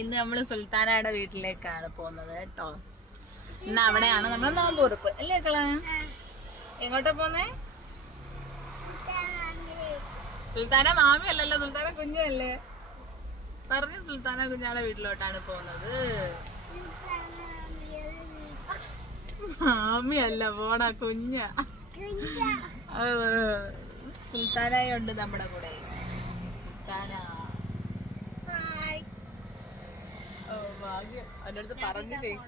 ഇന്ന് നമ്മള് സുൽത്താനയുടെ വീട്ടിലേക്കാണ് പോകുന്നത് കേട്ടോ. ഇന്ന് അവിടെയാണ് നമ്മളെ നോമ്പ് ഉറുപ്പ് അല്ലേ കള? എങ്ങോട്ടാ പോന്നേ? സുൽത്താന മാമി അല്ലല്ലോ, സുൽത്താന കുഞ്ഞല്ലേ പറഞ്ഞു. സുൽത്താന കുഞ്ഞാടെ വീട്ടിലോട്ടാണ് പോകുന്നത്. മാമി അല്ല പോടാ, കുഞ്ഞ. സുൽത്താനയുണ്ട് നമ്മുടെ കൂടെ. സുൽത്താന ഭാഗ്യം അവൻ്റെ അടുത്ത് പറഞ്ഞു ചെയ്യും.